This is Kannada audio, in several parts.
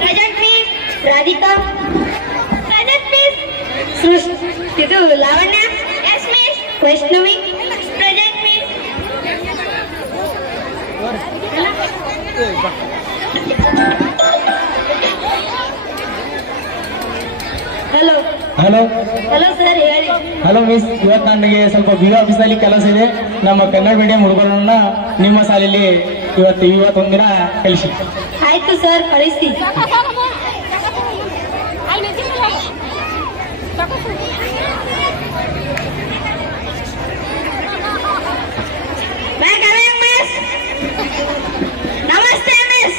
Present miss Radhika. Present miss ಇದು Lavanya. Yes miss. Vaishnavi. Present miss. Hello hello hello sir ಹೇಳಿ. ಹಲೋ ಮಿಸ್, ಇವತ್ತು ನನಗೆ ಸ್ವಲ್ಪ ಬಿ ಆಫೀಸಲ್ಲಿ ಕೆಲಸ ಇದೆ. ನಮ್ಮ ಕನ್ನಡ ಮೀಡಿಯಂ ಹುಡುಗರನ್ನ ನಿಮ್ಮ ಶಾಲೆಯಲ್ಲಿ ಇವತ್ತೊಂದಿನ ಕಳಿಸಿ. ಆಯ್ತು ಸರ್, ಕಳಿಸಿ. ನಮಸ್ತೆ ಮಿಸ್.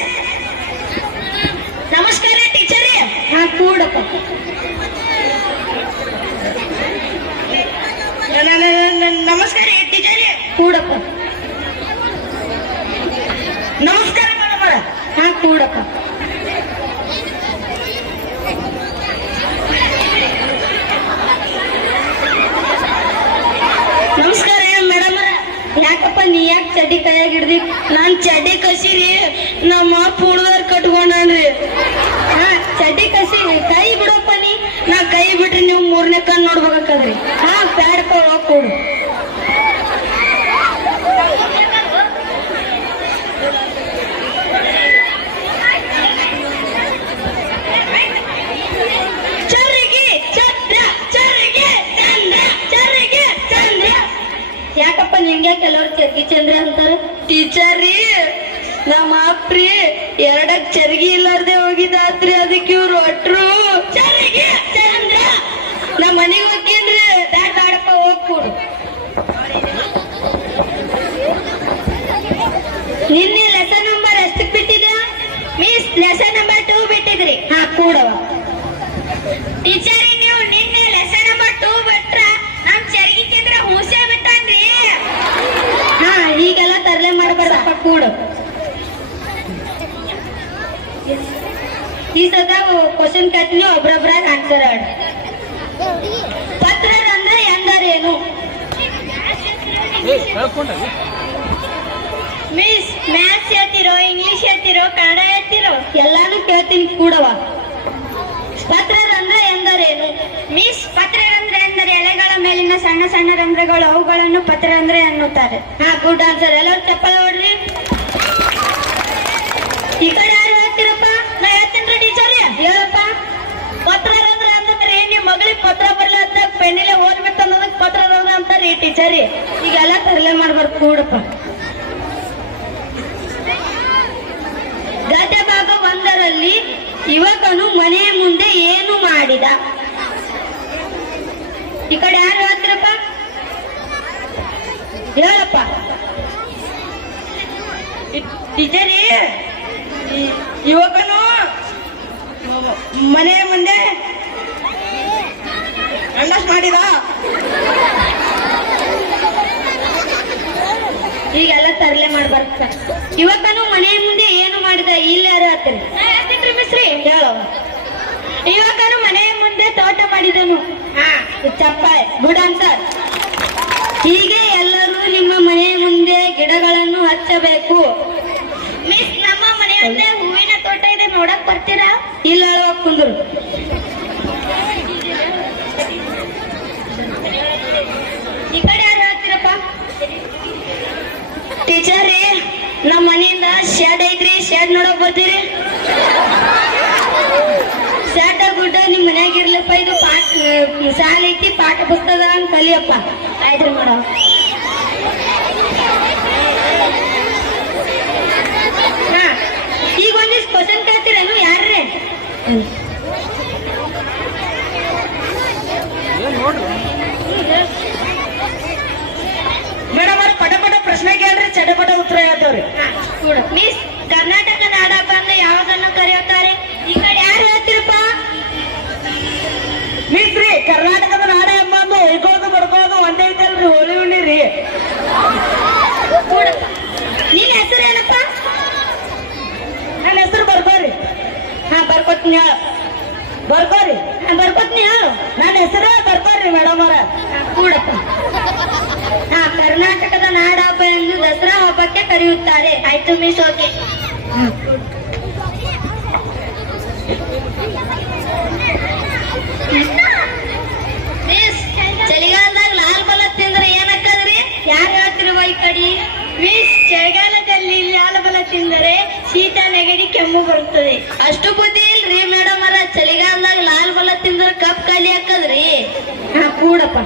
ನಮಸ್ಕಾರ ಟೀಚರ್. ಹಾ ಕೂಡಪ್ಪ. ನಮಸ್ಕಾರ ಟೀಚರ್. ಕೂಡಪ್ಪ. ನಮಸ್ಕಾರ ಮೇಡಮರ. ಹಾ ಕೂಡಪ್ಪ. ನಮಸ್ಕಾರ ಮೇಡಮರ. ಯಾಕಪ್ಪ ನೀ ಯಾಕೆ ಚಡ್ಡಿ ಕೈಯಾಗ ಹಿಡ್ದಿ? ನಾನ್ ಚಡ್ಡಿ ಕಸಿರಿ ನಮ್ಮ ಅಪ್ಪ ಹುಡುಗರ್ ಕಟ್ಕೊಂಡ್ರಿ. ಹಾ ಚಡ್ಡಿ ಕಸಿ ಕೈ ಬಿಡಪ್ಪ ನೀ. ನಾ ಕೈ ಬಿಟ್ರಿ ನೀವು ಮೂರನೇ ಕಣ್ ನೋಡ್ಬೇಕಾದ್ರಿ. ಹಾ ಪ್ಯಾಡಪ್ಪ ಹೋಗ್ಕೊಡು. ಯಾಕಪ್ಪ ನಿಂಗೆ ಕೆಲವ್ರು ಚರ್ಗಿ ಚಂದ್ರ ಅಂತಾರ? ಟೀಚರ್ ರೀ ನಮ್ಮ ಅಪ್ರಿ ಎರಡಕ್ ಚರ್ಗಿ ಇಲ್ಲಾರ್ದೆ ಹೋಗಿದ್ದಾತ್ರಿ, ಅದಕ್ಕೆ ಇವ್ರು ಒಟ್ರು ಚರ್ಗಿ ಚಂದ್ರ. ನಮ್ಮ ಮನೆಗೆ ಹೋಗ್ಕೇನ್ರಿ. ಬ್ಯಾಡಪ್ಪ ಹೋಗ್ಕೊಡು. ನಿನ್ನೆ ಲೆಸನ್ ನಂಬರ್ ಎಷ್ಟಕ್ ಬಿಟ್ಟಿದ ಮಿಸ್? ಲೆಸನ್ ನಂಬರ್ 2 ಬಿಟ್ಟಿದ್ರಿ. ಹಾ ಕೂಡವ. ಟೀಚರ್ ನೀವು ನಿನ್ನೆ ಲೆಸನ್ ನಂಬರ್ 2 ಬಿಟ್ರ ನಮ್ ಚರ್ಗಿ ಚಂದ್ರ ಹುಸೆ ಬಿಟ್ಟನ್ರಿ. ಹಾ ಈಗೆಲ್ಲ ತರಲೆ ಮಾಡಬಾರ್ದಪ್ಪ, ಕೂಡು. ಈ ಸದ ಕ್ವಶನ್ ಕೇಳ್ತೀನಿ, ಒಬ್ರೊಬ್ರಾಗ ಆನ್ಸರ್ ಆಡ್. ಪತ್ರರಂಧ್ರ ಎಂದರೇನು? ಮಿಸ್ ಮ್ಯಾಥ್ಸ್ ಹೇಳ್ತಿರೋ, ಇಂಗ್ಲಿಷ್ ಹೇಳ್ತಿರೋ, ಕನ್ನಡ ಹೇಳ್ತಿರೋ? ಎಲ್ಲಾನು ಕೇಳ್ತೀನಿ, ಕೂಡವ. ಪತ್ರರಂಧ್ರ ಎಂದರೇನು? ಮಿಸ್ ಪತ್ರರಂಧ್ರ ಎಂದರೆ ಎಲೆಗಳ ಮೇಲಿನ ಸಣ್ಣ ಸಣ್ಣ ರಂಧ್ರಗಳು, ಅವುಗಳನ್ನು ಪತ್ರರಂಧ್ರ ಎನ್ನುತ್ತಾರೆ. ಹಾ ಗುಡ್ ಆನ್ಸರ್. ಎಲ್ಲರೂ ಚಪ್ಪಲ ಹೊಡ್ರಿ. ಈ ಕಡೆ ಯಾರು ಹೇಳ್ತೀರಪ್ಪ? ನಾ ಹೇಳ್ತೀನಿ ಟೀಚರ್. ಹೇಳಪ್ಪ. ಪತ್ರರಂಧ್ರ ಅಂತಂದ್ರೆ ನಿಮ್ ಮಗಳಿಗೆ ಪತ್ರ ಬರ್ಲಿ ಅಂತ ಪೆನ್ನಿಲೆ ಓದ್ಬೇಕು ಅನ್ನೋದಕ್ಕೆ ಪತ್ರರಂಧ್ರ ಅಂತಾರೀ ಟೀಚರ್. ಈಗೆಲ್ಲ ತರಲೆ ಮಾಡ್ಬಾರ್ದು, ಕೂಡಪ್ಪ. ಗದ್ಯ ಭಾಗ 1ರಲ್ಲಿ ಯುವಕನು ಮನೆಯ ಮುಂದೆ ಏನು ಮಾಡಿದ? ಈ ಕಡೆ ಯಾರು ಹೇಳ್ತೀರಪ್ಪ? ಹೇಳಪ್ಪ. ಟೀಚರ್ ಯುವಕನು ಮನೆಯ ಮುಂದೆ ಅಂಡಸ್ ಮಾಡಿದ. ಈಗೆಲ್ಲ ತರಲೆ ಮಾಡ್ಬಾರ್ದು. ಯುವಕನು ಮನೆಯ ಮುಂದೆ ಏನು ಮಾಡಿದ? ಇಲ್ಲಾರು ಹತ್ತಿರ ಹೇಳ್ತೀನಿ ಮಿಸ್ರಿ. ಹೇಳೋ. ಯುವಕನು ಮನೆಯ ಮುಂದೆ ತೋಟ ಮಾಡಿದನು. ಹಾ ಚಪ್ಪಾಳೆ. Good answer. ಹೀಗೆ ಎಲ್ಲರೂ ನಿಮ್ಮ ಮನೆಯ ಮುಂದೆ ಗಿಡಗಳನ್ನು ಹಚ್ಚಬೇಕು. ಮಿಸ್ ನಮ್ಮ ಮನೆಯ ಮುಂದೆ ಹೂವಿನ ತೋಟ ಇದೆ, ನೋಡಕ್ ಬರ್ತೀರಾ? ಇಲ್ಲ ಕುಂದ್ರು. ಈ ಕಡೆ ಯಾರು ಹೇಳ್ತೀರಪ್ಪ? ಟೀಚರ್ ನಮ್ಮ ಮನೆಯಿಂದ ಶೆಡ್ ಐತ್ರಿ, ಶೆಡ್ ನೋಡಕ್ ಬರ್ತೀರಿ? ಶೆಡ್ ಗುಡ್ಡ ನಿಮ್ ಮನ್ಯಾಗ ಇರ್ಲಪ್ಪ. ಇದು ಶಾಲೆ ಐತಿ, ಪಾಠ ಪುಸ್ತಕ ಅಂತ ಕಲಿಯಪ್ಪ. ಆಯ್ತ್ರಿ ಮೇಡಮ್. ಹಾ ಈಗ ಒಂದಿಷ್ಟು ಕ್ವಶನ್ ಕೇಳ್ತೀರೇನು? ಯಾರ್ರಿ? ಮೇಡಮ್ ಅವ್ರ ಪಟ ಪಟ ಪ್ರಶ್ನೆ ಕೇಳ್ರಿ, ಚಟಪಟ ಉತ್ತರ ಹೇಳ್ತಾವ್ರಿ. ಮಿಸ್ ಕರ್ನಾಟಕ ನಾಡಹಬ್ಬ ಅಂದ್ರೆ ಯಾವ್ದನ್ನು ಕರೆಯುತ್ತಾರೆ? ಈ ಕಡೆ ಯಾರು ಹೇಳ್ತೀರಪ್ಪ? ಮಿಸ್ ರೀ ಕರ್ನಾಟಕದ ನಾಡ ಹಬ್ಬ ಅಂದ್ರೆ ಹೊಯ್ಕೋದು ಬಡ್ಕೋದು ಒಂದೇ ಐತಲ್ರಿ, ಹೋಳಿ ಹುಣ್ಣಿ ರೀ. ನಿನ್ನ ಹೆಸರು ಏನಪ್ಪ? ನನ್ನ ಹೆಸರು ಬರ್ಕೋರಿ. ಹಾ ಬರ್ಕೋತೀನಿ ಹೇಳು. ಬರ್ಕೋರಿ. ಬರ್ಕೋತೀನಿ ಹೇಳು. ನನ್ನ ಹೆಸರು ಬರ್ಕೋರಿ ಮೇಡಮ್ ಅವರ. ಕೂಡಪ್ಪ. ಹಾ ಕರ್ನಾಟಕದ ನಾಡ ಹಬ್ಬ ಎಂದು ದಸರಾ ಹಬ್ಬಕ್ಕೆ ಕರೆಯುತ್ತಾರೆ. ಆಯ್ತು ಮಿಸ್, ಓಕೆ. ಮಿಸ್ ಚಳಿಗಾಲದಾಗ ಲಾಲ್ ಬಲ ತಿಂದ್ರೆ ಏನಾಗ್ತದ್ರಿ? ಯಾರು ಹೇಳ್ತಿರುವ ಈ ಕಡೆ? ಮಿಸ್ ಚಳಿಗಾಲದಲ್ಲಿ ಲಾಲ್ ಬಲ ತಿಂದರೆ ಶೀತ ನೆಗಡಿ ಕೆಮ್ಮು ಬರುತ್ತದೆ. ಅಷ್ಟು ಬುದ್ಧಿ ಇಲ್ರಿ ಮೇಡಮ್ ಅರ, ಚಳಿಗಾಲದಾಗ ಲಾಲ್ ಬಲ ತಿಂದ್ರೆ ಕಪ್ ಖಾಲಿ ಹಾಕದ್ರಿ. ಹಾ ಕೂಡಪ್ಪ.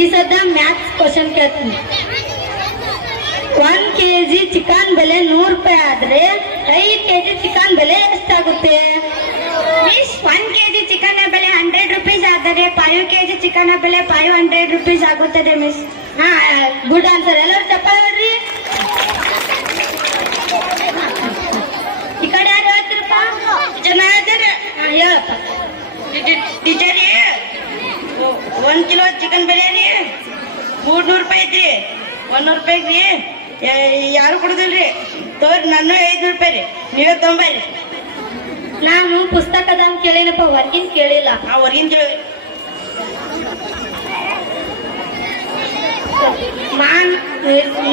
ಈ ಸದ್ದ ಮ್ಯಾಥ್ಸ್ ಕ್ವಶನ್ ಕೇಳ್ತೀನಿ. 1 kg ಚಿಕನ್ ಬೆಲೆ 100 ರೂಪಾಯಿ ಆದ್ರೆ 5 kg ಚಿಕನ್ ಬೆಲೆ ಎಷ್ಟಾಗುತ್ತೆ? ಮಿಸ್ 1 kg ಚಿಕನ್ ಬೆಲೆ 100 ರುಪೀಸ್ ಆದರೆ 5 kg ಚಿಕನ್ ಬೆಲೆ 500 ರುಪೀಸ್ ಆಗುತ್ತದೆ ಮಿಸ್. ಹಾ ಗುಡ್ ಆನ್ಸರ್. ಎಲ್ಲರೂ ಚಪ್ಪಾಳೆ ಹೊಡ್ರಿ. ಈ ಕಡೆ ಯಾರು ಹೇಳ್ತಿರಪ್ಪ? ಹೇಳ್ತಾರೆ. ಹಾ ಹೇಳಪ್ಪ. ಟೀಚರ್ 1 ಕಿಲೋ ಚಿಕನ್ ಬೆಲೆ ರೀ 300 ರೂಪಾಯಿ ಐತ್ರಿ. 100 ರೂಪಾಯಿ ಯಾರು ಕೊಡುದಿಲ್ರಿ. ತೋರಿ ನನ್ನ 500 ರೂಪಾಯಿ ರೀ, ನೀವೇ ತೊಂಬರ್ರಿ. ನಾನು ಪುಸ್ತಕದ ಕೇಳಿನಪ್ಪ, ಹೊರಗಿನ ಕೇಳಿಲ್ಲ. ಹೊರಗಿನ ಕೇಳಿ.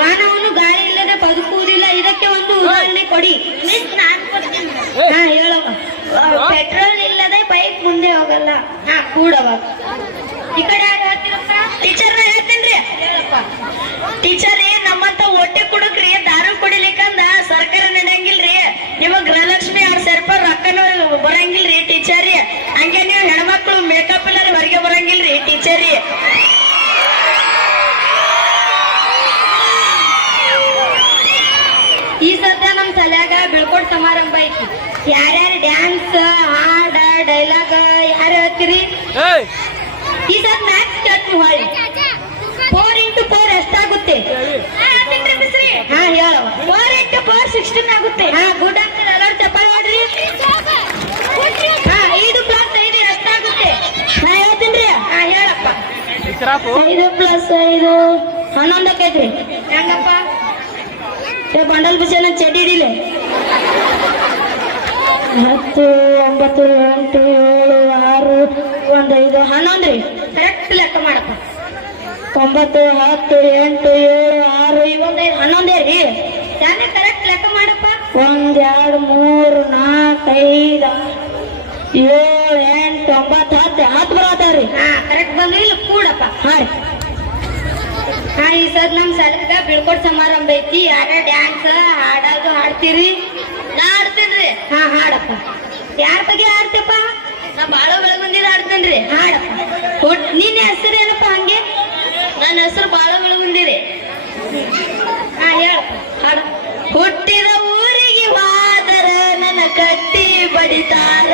ಮಾನವನು ಗಾಳಿ ಇಲ್ಲದೆ ಬದುಕುವುದಿಲ್ಲ, ಇದಕ್ಕೆ ಒಂದು ಉದಾಹರಣೆ ಕೊಡಿ. ಹಾ ಹೇಳವ. ಪೆಟ್ರೋಲ್ ಇಲ್ಲದೆ ಬೈಕ್ ಮುಂದೆ ಹೋಗಲ್ಲ. ಹಾ ಕೂಡವ. ಈ ಕಡೆ ಯಾರು ಹೇಳ್ತೀರಪ್ಪ? ಟೀಚರ್ ನಾ ಹೇಳ್ತೇನ್ರಿ. ಹೇಳಪ್ಪ. ಟೀಚರ್ ನಮ್ಮಂತ ಹೊಟ್ಟೆ ಕುಡುಕ್ರಿ ದಾರು ಕುಡಿಲಿಕ್ಕಂದ ಸರ್ಕಾರ ನಡೆಯಂಗಿಲ್ರಿ. ನಿಮಗ್ ಗೃಹಲಕ್ಷ್ಮಿ 2000 ರೂಪಾಯಿ ರೊಕ್ಕನೂ ಬರಂಗಿಲ್ರಿ ಟೀಚರ್. ಹಂಗೆ ನೀವು ಹೆಣ್ಮಕ್ಳು ಮೇಕಪ್ ಇಲ್ಲದೆ ಹೊರಗೆ ಬರಂಗಿಲ್ರಿ ಟೀಚರ್. ಈ ಸದ್ಯ ನಮ್ ತಲ್ಯಾಗ ಬೀಳ್ಕೊಡ್ ಸಮಾರಂಭ ಐತಿ. ಯಾರ್ಯಾರು ಡ್ಯಾನ್ಸ್ ಹಾಡ ಡೈಲಾಗ್ ಯಾರು ಹೇಳ್ತೀರಿ? ಈ ಸದ್ ಮ್ಯಾಥ್ಸ್ ಕೇಳ್ತೀನಿ. ಹೊಳ್ಳಿ 4 into 4 ಎಷ್ಟಾಗುತ್ತೆ? ಹಾ ಹೇಳವ. 4 into 4 16 ಆಗುತ್ತೆ. ಹಾ ಗುಡ್ ಆಗ್ತದೆ. ಎಲ್ಲರೂ ಚಪ್ಪಾಳೆ ಮಾಡ್ರಿ. ಹಾ 5 + 5 ಎಷ್ಟಾಗುತ್ತೆ? ನಾ ಹೇಳ್ತೀನಿ. ಹಾ ಹೇಳಪ್ಪ. 5 + 5 11 ಆಕೈತ್ರಿ. ಹೆಂಗಪ್ಪ? ಬಂಡಲ್ ಬಿಸಿ ಚಡ್ಡಿ ಹಿಡಿಲೆ. 10 9 8 7 6 1 5 11 ರೀ. ಕರೆಕ್ಟ್ ಲೆಕ್ಕ ಮಾಡಪ್ಪ. 9 10 8 7 6 1 5 11 ರೀ. ಯಾಕೆ ಕರೆಕ್ಟ್ ಲೆಕ್ಕ ಮಾಡಪ್ಪ. 1 2 3 4 5 7 8 9 10 ಬರತ್ತಾವ್ರಿ. ಹಾ ಕರೆಕ್ಟ್ ಬಂದ್ರಿ. ಇಲ್ಲ ಕೂಡಪ್ಪ. ಹಾ ರೀ. ಹಾ ಈ ಸದ್ ನಮ್ ಸಲಗ ಬೀಳ್ಕೊಡ್ ಸಮಾರಂಭ ಐತಿ. ಯಾರ ಡ್ಯಾನ್ಸ್ ಹಾಡೋದು ಹಾಡ್ತೀರಿ? ನಾ ಆಡ್ತೇನ್ರಿ. ಹಾ ಹಾಡಪ್ಪ. ಯಾರ ಬಗ್ಗೆ ಆಡ್ತೇಪ್ಪ? ನಾ ಬಾಳ ಬೆಳಗುಂದಿದ ಆಡ್ತೇನ್ರಿ. ಹಾಡಪ್ಪ. ನಿನ್ನ ಹೆಸರು ಏನಪ್ಪ? ಹಂಗೆ ನನ್ನ ಹೆಸರು ಬಾಳ ಬೆಳಗುಂದಿರಿ. ಹಾ ಹೇಳಪ್ಪ. ಹಾಡ. ಹುಟ್ಟಿದ ಊರಿಗೆ ಹೋದರ ನನ್ನ ಕಟ್ಟಿ ಬಡಿತಾರ,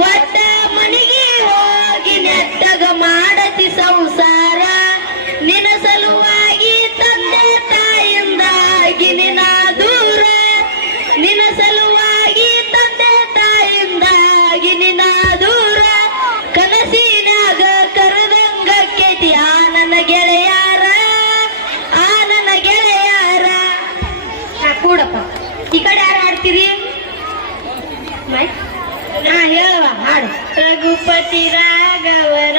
ಕೊಟ್ಟ ಮನಿಗೆ ಹೋಗಿ ನೆಟ್ಟಗ ಮಾಡತಿ ಸಂಸಾರ, ನಿನ್ನ ಸಲುವಾಗಿ ತಂದೆ ತಾಯಿಂದಾಗಿ ನಿನ್ನ ದೂರ, ನಿನ್ನ ಸಲುವಾಗಿ ತಂದೆ ತಾಯಿಂದಾಗಿ ನಿನ್ನ ದೂರ, ಕನಸಿನಾಗ ಕರೆದಂಗ ಕೇತಿ ಆ ನನ್ನ ಗೆಳೆಯಾರ, ಆ ನನ್ನ ಗೆಳೆಯಾರ. ಕೂಡಪ್ಪ. ಈ ಕಡೆ ಯಾರು ಹಾಡ್ತೀರಿ? ಹಾ ಹೇಳುವ ಹಾಡು. ರಘುಪತಿ ರಾಘವರ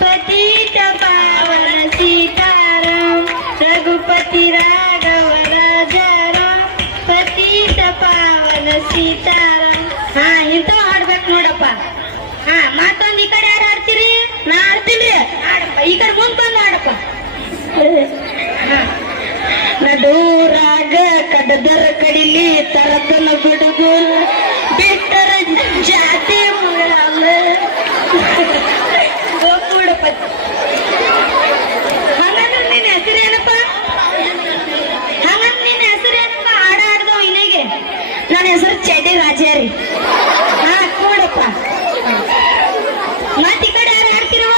ಪತಿತ ಪಾವನ ಸೀತಾರಾಮ್, ರಘುಪತಿ ರಾಘವ ರಾಜಾರಾಮ್, ಪತಿತ ಪಾವನ ಸೀತಾರಾಮ್. ಹಾ ಇಂಥವ್ ಹಾಡ್ಬೇಕು ನೋಡಪ್ಪ. ಹಾ ಮತ್ತೊಂದು ಈ ಕಡೆ ಯಾರು ಹಾಡ್ತೀರಿ? ನಾ ಹಾಡ್ತೀನಿ. ಹಾಡಪ್ಪ. ಈ ಕಡೆ ಮುಂದ್ ಬಂದು ಹಾಡಪ್ಪ. ನಡೂರಾಗ ಕಡದರ ಕಡಿಲಿ ತರತನ ಗುಡುಗು ಬಿಟ್ಟರ ಜಾತಿ ಮುಗಳಲ್ಲ. ಕೂಡಪ್ಪ. ಹಂಗಂದ್ರೆ ನಿನ್ನ ಹೆಸರೇನಪ್ಪ? ಹಂಗಂದ್ರೆ ನಿನ್ನ ಹೆಸರೇನಪ್ಪ? ಹಾಡ ಹಾಡ್ದವ ಇನ್ನೇಗೆ. ನನ್ನ ಹೆಸರು ಚಡ್ಡಿ ರಾಜೇರಿ. ಹಾ ಕೂಡಪ್ಪ. ಮತ್ ಈ ಕಡೆ ಯಾರು ಹಾಡ್ತಿರುವ?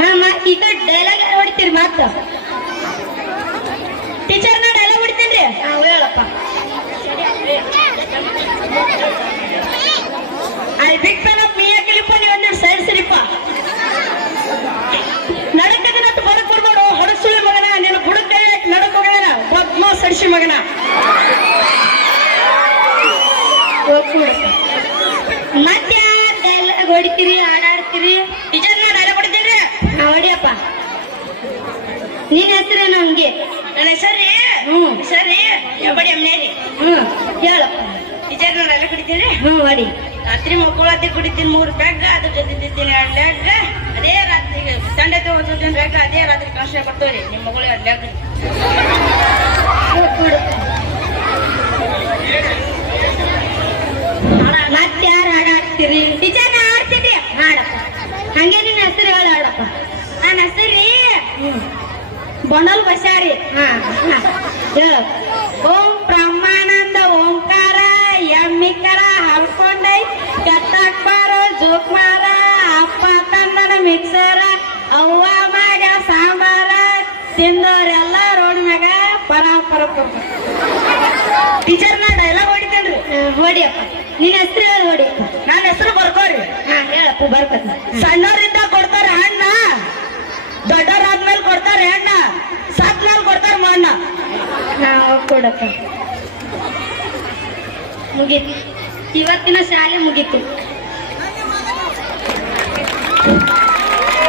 ಹಾ ಮತ್ ಈ ಕಡೆ ಡೈಲಾಗ್ ಯಾರು ಹೊಡಿತೀರಿ? ಮತ್ತ ಟೀಚರ್ ನಾ ಡೈಲಾಗ್ ಹೊಡಿತೀನಿ. ಹಾ ಹೇಳಪ್ಪ. I big fan of Mia Khalifa. ನೀವು ಒಂದೆರಡು ಸೈಡ್ ಸಿರಿಪ್ಪ. ನಡಕದ ನತ್ತು ಬಡಕ್ ಕೊಡ್ಬೇಡು ಹೊಡಸುಳಿ ಮಗನ. ನೀನು ಬುಡಕ ನಡಕ್ ಹೋಗಣ ಬದ್ಮ ಸಡಿಸಿ ಮಗನ. ಮತ್ತೆ ಡೈಲಾಗ್ ಹೊಡಿತೀರಿ? ಹಾಡಾಡ್ತೀರಿ? ಟೀಚರ್ ನಾ ಡೈಲಾಗ್ ಹೊಡಿತೀನಿ. ಹಾ ಹೊಡಿಯಪ್ಪ. ನಿನ್ನ ಹೆಸರೇನು ಹಂಗೆ? ನನ್ನ ಹೆಸರಿ ಸರಿ ಎಬ್ಬಡಿ ಅಮ್ನೇರಿ. ಹೇಳಪ್ಪ. ಟೀಚರ್ ನಾನು ಎಲ್ಲ ಕುಡಿತೀನಿ. ಮಾಡಿ. ರಾತ್ರಿ ಮಕ್ಕಳತ್ತೆ ಕುಡಿತೀನಿ 3 ಪೆಗ್, ಅದ್ರ ಜೊತೆ ತಿಂತೀನಿ 2 ಲೆಗ್. ಅದೇ ರಾತ್ರಿ ಸಂಡೆ ತಗೊಂಡಿನ ಲೆಗ್ ಅದೇ ರಾತ್ರಿ ಕಾನ್ಸ್ಟೇ ಬರ್ತಾವ್ರಿ ನಿಮ್ಮ ಮಗಳು 2 ಲೆಗ್. ಮತ್ತೆ ಯಾರು ಹಾಡ ಹಾಕ್ತೀರಿ? ಟೀಚರ್ ನಾ ಆಡ್ತಿದ್ರಿ. ಹಾಡಪ್ಪ. ಹಂಗೆ ನಿನ್ನ ಹೆಸರು ಹೇಳ ಹಾಡಪ್ಪ. ನನ್ನ ಹೆಸರಿ ಬೊಂಡಲ್ ಬಸಾರಿ. ಹೇಳ. ಓಂ ಬ್ರಹ್ಮಾನಂದ ಓಂಕಾರ ಎಮ್ಮಿಕರ ಹರ್ಕೊಂಡೈ ಕತ್ತಾಕ್ಬಾರ ಜೋಕ್ಮಾರ ಅಪ್ಪ ತಂದನ ಮಿಕ್ಸರ ಅವ್ವ ಮಗ ಸಾಂಬಾರ ತಿಂದವ್ರೆಲ್ಲ ರೋಡ್ ಮ್ಯಾಗ ಪರ ಟೀಚರ್ ನಾ ಡೈಲಾಗ್ ಹೊಡಿತೇನ್ರಿ. ಹೊಡಿಯಪ್ಪ. ನಿನ್ನ ಹೆಸರು ಹೇಳಿ ಹೊಡಿಯಪ್ಪ. ನನ್ನ ಹೆಸರು ಬರ್ಕೋರಿ. ಹೇಳಪ್ಪ ಬರ್ಕೋತ. ಸಣ್ಣವರಿಂದ ಕೊಡ್ತಾರೆ ಹಣ್ಣ, ದೊಡ್ಡವರಾದ್ಮೇಲೆ ಕೊಡ್ತಾರೆ ಹಣ್ಣ, ಸತ್ಮೇಲೆ ಕೊಡ್ತಾರೆ ಮಣ್ಣ. ಕೊಡಪ್ಪ. ಮುಗೀತು. ಇವತ್ತಿನ ಶಾಲೆ ಮುಗೀತು.